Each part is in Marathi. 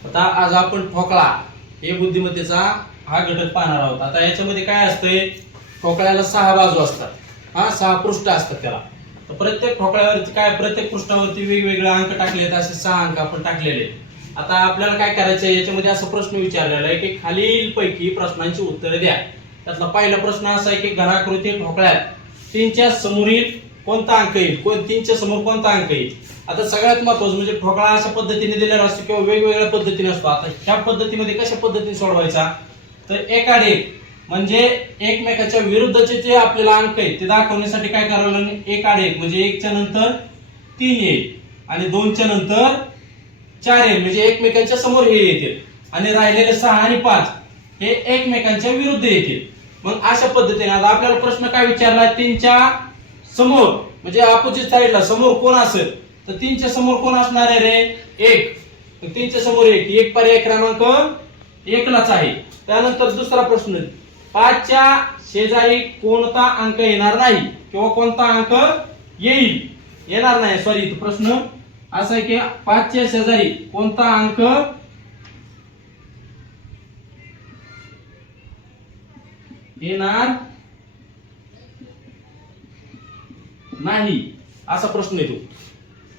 आता आज आपण ठोकळा हे बुद्धिमत्तेचा हा घटक पाहणार आहोत। आता याच्यामध्ये काय असतंय, ठोकळ्याला 6 बाजू असतात, 6 पृष्ठ असतात त्याला। तर प्रत्येक ठोकळ्यावरती प्रत्येक पृष्ठावरती वेगवेगळे अंक टाकले आहेत, असे 6 अंक आपण टाकलेले आहेत। आता आपल्याला काय करायचं आहे, याच्यामध्ये असा प्रश्न विचारलेला आहे की खालीलपैकी प्रश्नांची उत्तरे द्या। त्यातला पहिला प्रश्न असा आहे की घनाकृती ठोकळ्यात 3 च्या समोरील कोणता अंक येईल, 3 च्या समोर कोणता अंक येईल। आता सगळ्यात महत्त्वाचं म्हणजे ठोकळा अशा पद्धतीने दिलेला असतो किंवा वेगवेगळ्या पद्धतीने असतो। आता ह्या पद्धतीमध्ये कशा पद्धतीने सोडवायचा, तर एकाड एक म्हणजे एकमेकाच्या विरुद्धचे जे आपल्याला अंक आहेत ते दाखवण्यासाठी काय करावं लागेल, एकाड एक म्हणजे 1 च्या नंतर 3 येईल आणि 2 च्या नंतर 4 येईल, म्हणजे एकमेकांच्या समोर हे येतील आणि राहिलेले 6 आणि 5 हे एकमेकांच्या विरुद्ध येतील। मग अशा पद्धतीने आता आपल्याला प्रश्न काय विचारला, 3 च्या समोर म्हणजे अपोजिट साइडला समोर कोण असेल, तर 3 च्या समोर कोण असणार आहे रे, 1। 3 च्या समोर 1 पर्याय क्रमांक 1 लाच आहे। त्यानंतर दुसरा प्रश्न, 5 च्या शेजारी कोणता अंक येणार नाही किंवा कोणता अंक येणार नाही, सॉरी प्रश्न असा आहे की 5 च्या शेजारी कोणता अंक येणार नाही, असा प्रश्न येतो।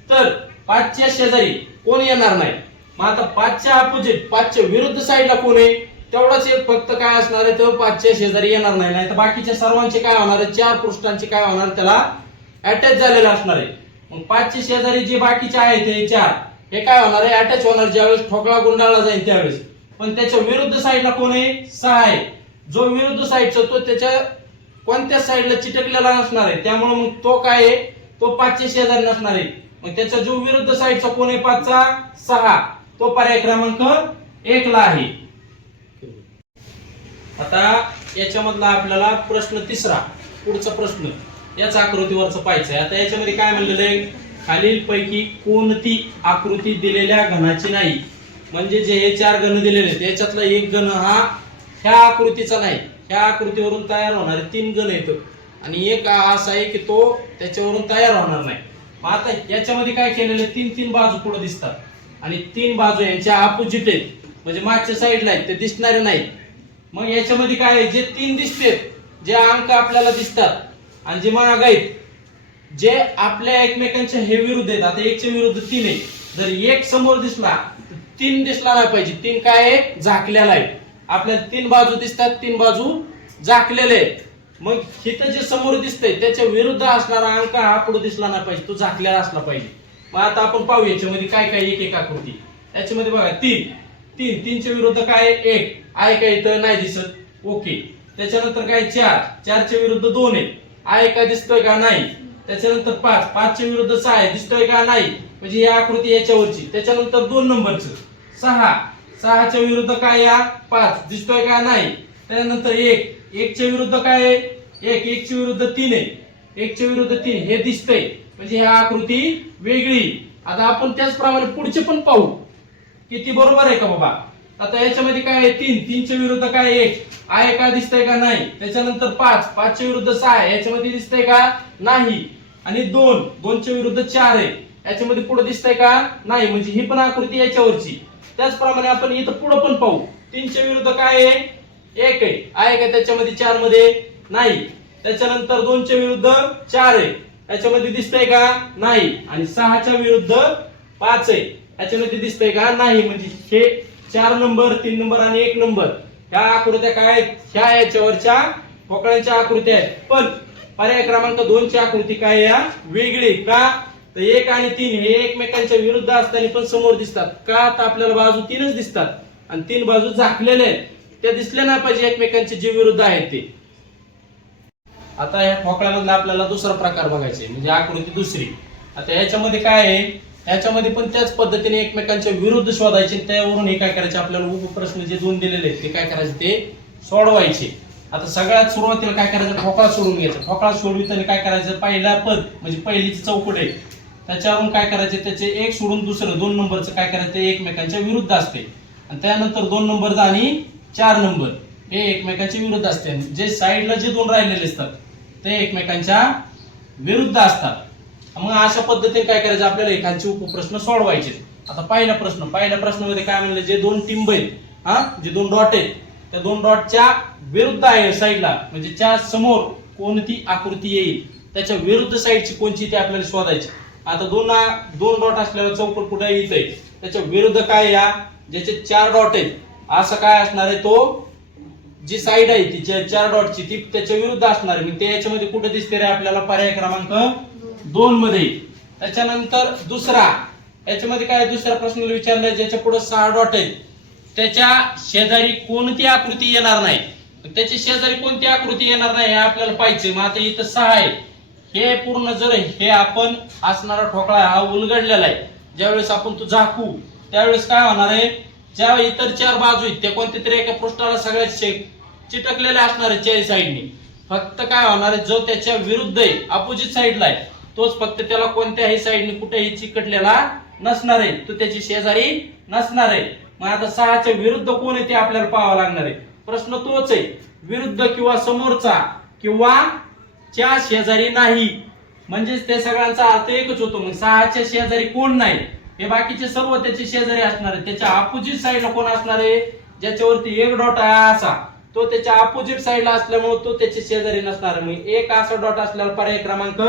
तर 5 च्या शेजारी कोण येणार नाही, मग आता 5 च्या अपोजिट 5 च्या विरुद्ध साइडला कोण आहे, तेवढाच एक फक्त काय असणार आहे, तर 5 च्या शेजारी येणार नाही, नाही तर बाकीच्या सर्वांचे काय होणार आहे, 4 पृष्ठांचे काय होणार, त्याला अटॅच झालेलं असणार आहे। मग 5 च्या शेजारी जे बाकीचे आहेत ते 4 हे काय होणार आहे, अटॅच होणार ज्यावेळेस ठोकळा गुंडाळला जाईल त्यावेळेस। पण त्याच्या विरुद्ध साइडला कोण आहे, 6 आहे। जो विरुद्ध साइडचा तो त्याच्या कोणत्या साइडला चिटकलेला नसणार आहे, त्यामुळे मग तो काय आहे, तो 5 च्या शेजारी नसणार आहे। मग त्याचा जो विरुद्ध साइडचा कोण आहे 5 चा 6, तो पर्याय क्रमांक 1 ला आहे। आता याच्यामधला आपल्याला प्रश्न तिसरा, पुढचा प्रश्न याच आकृतीवरच पाहायचं आहे। आता याच्यामध्ये काय म्हणलेलं आहे, खालीलपैकी कोणती आकृती दिलेल्या घनाची नाही, म्हणजे जे हे 4 घन दिलेले आहेत त्याच्यातला एक घन हा ह्या आकृतीचा नाही, ह्या आकृतीवरून तयार होणारे 3 घन आहेत आणि एक असा आहे की तो त्याच्यावरून तयार होणार नाही। मग आता याच्यामध्ये काय केलेलं, 3 बाजू पुढे दिसतात आणि 3 बाजू यांच्या अपोजिट आहेत, म्हणजे मागच्या साईडला आहेत ते दिसणारे नाहीत। मग याच्यामध्ये काय आहे, जे 3 दिसतात, जे अंक आपल्याला दिसतात आणि जे माग आहेत, जे आपल्या एकमेकांच्या हे विरुद्ध आहेत। आता 1 च्या विरुद्ध 3 आहे, जर 1 समोर दिसला तर 3 दिसला नाही पाहिजे, 3 काय आहे, झाकलेला आहे। आपल्याला 3 बाजू दिसतात, 3 बाजू झाकलेले आहेत। मग इथं जे समोर दिसतंय त्याच्या विरुद्ध असणारा अंक हा पुढे दिसला नाही पाहिजे, तो झाकलेला असला पाहिजे। मग आता आपण पाहू याच्यामध्ये काय काय एक आकृती। याच्यामध्ये बघा 3 च्या विरुद्ध काय 1 आहे, काय इथं नाही दिसत, ओके। त्याच्यानंतर काय 4 च्या विरुद्ध 2 आहे का, दिसतोय का, नाही। त्याच्यानंतर 5 च्या विरुद्ध 6 आहे, दिसतोय का, नाही, म्हणजे ही आकृती याच्यावरची। त्याच्यानंतर 2 नंबरचं 6 च्या विरुद्ध काय या 5 दिसतोय का, नाही। त्यानंतर 1 च्या विरुद्ध काय आहे, 1 च्या विरुद्ध 3 आहे, 1 च्या विरुद्ध 3 हे दिसतंय, म्हणजे ही आकृती वेगळी। आता आपण त्याचप्रमाणे पुढचे पण पाहू किती बरोबर आहे का बाबा। आता याच्यामध्ये काय आहे, 3 च्या विरुद्ध काय 1 आहे का, दिसतंय का, नाही। त्याच्यानंतर 5 च्या विरुद्ध 6 आहे, याच्यामध्ये दिसतंय का, नाही। आणि 2 च्या विरुद्ध 4 आहे, याच्यामध्ये पुढे दिसतंय का, नाही, म्हणजे ही पण आकृती याच्यावरची। त्याचप्रमाणे आपण इथं पुढे पण पाहू, 3 च्या विरुद्ध काय आहे, 1 आहे का त्याच्यामध्ये, 4 मध्ये नाही। त्याच्यानंतर 2 च्या विरुद्ध 4 आहे, याच्यामध्ये दिसतंय का, नाही। आणि 6 च्या विरुद्ध 5 आहे, याच्यामध्ये दिसतंय का, नाही। म्हणजे हे 4 नंबर 3 नंबर आणि 1 नंबर ह्या आकृत्या काय आहेत, ह्या याच्यावरच्या ठोकळ्यांच्या आकृत्या आहेत। पण पर्याय क्रमांक 2 ची आकृती काय या वेगळी का, तर 1 आणि 3 हे एकमेकांच्या विरुद्ध असताना पण समोर दिसतात का, तर आपल्याला बाजू 3च दिसतात आणि 3 बाजू झाकलेल्या आहेत, त्या दिसल्या नाही पाहिजे एकमेकांचे जे विरुद्ध आहेत ते। आता या ठोकळ्यामधला आपल्याला दुसरा प्रकार बघायचा आहे, म्हणजे आकृती दुसरी। आता याच्यामध्ये काय आहे, याच्यामध्ये पण त्याच पद्धतीने एकमेकांच्या विरुद्ध शोधायचे, त्यावरून हे काय करायचे, आपल्याला उपप्रश्न जे 2 दिलेले आहेत ते काय करायचे, ते सोडवायचे। आता सगळ्यात सुरुवातीला काय करायचं, ठोकळा सोडून घ्यायचा। ठोकळा सोडविताना काय करायचं, पहिला पद म्हणजे पहिलीची चौकट आहे त्याच्यावरून काय करायचे, त्याचे 1 सोडून दुसरं 2 नंबरचं काय करायचं, ते एकमेकांच्या विरुद्ध असते। आणि त्यानंतर 2 नंबरचा आणि 4 नंबर हे एकमेकांच्या विरुद्ध असते। जे साइडला जे 2 राहिलेले असतात ते एकमेकांच्या विरुद्ध असतात। मग अशा पद्धतीने काय करायचं, आपल्याला एखादे उपप्रश्न सोडवायचे। आता पहिल्या प्रश्नामध्ये काय म्हणलं, जे दोन टिंब आहेत, जे दोन डॉट आहेत, त्या दोन डॉटच्या विरुद्ध आहे साईडला, म्हणजे च्या समोर कोणती आकृती येईल, त्याच्या विरुद्ध साईडची कोणची ती आपल्याला शोधायची. आता दोन डॉट असल्यावर चौकोन कुठे येतंय, त्याच्या विरुद्ध काय, या ज्याचे 4 डॉट आहेत असं काय असणार आहे, तो जी साईड आहे ती 4 डॉटची ती त्याच्या विरुद्ध असणार आहे. ते याच्यामध्ये कुठे दिसते रे आपल्याला, पर्याय क्रमांक 2 मध्ये. त्याच्यानंतर दुसरा, याच्यामध्ये काय दुसऱ्या प्रश्नाला विचारलंय, ज्याच्या पुढे 6 डॉट आहेत त्याच्या शेजारी कोणती आकृती येणार नाही. त्याच्या शेजारी कोणती आकृती येणार नाही हे आपल्याला पाहिजे. मग आता इथं 6 आहे, हे पूर्ण जर हे आपण असणारा ठोकळा हा उलगडलेला आहे, ज्यावेळेस आपण तो झाकू त्यावेळेस काय होणार आहे, ज्या इतर 4 बाजू आहेत त्या कोणत्या तरी एका पृष्ठाला सगळ्यात चिटकलेल्या असणार आहे 4 साईडनी. फक्त काय होणार आहे, जो त्याच्या विरुद्ध आहे अपोजिट साईडला आहे तोच फक्त त्याला कोणत्याही साईडनी कुठेही चिकटलेला नसणार आहे, तो त्याची शेजारी नसणार आहे. मग आता 6च्या विरुद्ध कोण आहे ते आपल्याला पाहावं लागणार आहे. प्रश्न तोच आहे, विरुद्ध किंवा समोरचा किंवा च्या शेजारी नाही, म्हणजेच ते सगळ्यांचा अर्थ एकच होतो. मग 6च्या शेजारी कोण नाही, हे बाकीचे सर्व त्याचे शेजारी असणार आहे. त्याच्या अपोजिट साईडला कोण असणार आहे, ज्याच्यावरती 1 डॉट आहे असा, तो त्याच्या अपोजिट साईडला असल्यामुळे तो त्याचे शेजारी नसणार आहे. मग एक असा डॉट असल्यावर पर्याय क्रमांक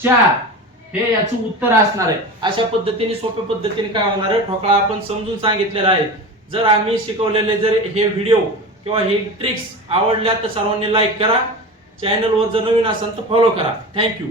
4 हे याचं उत्तर असणार आहे. अशा पद्धतीने सोप्या पद्धतीने काय होणार आहे, ठोकळा आपण समजून सांगितलेला आहे. जर आम्ही शिकवलेले जर हे व्हिडिओ किंवा हे ट्रिक्स आवडल्या तर सर्वांनी लाईक करा, चॅनलवर जर नवीन असाल तर फॉलो करा. थँक्यू.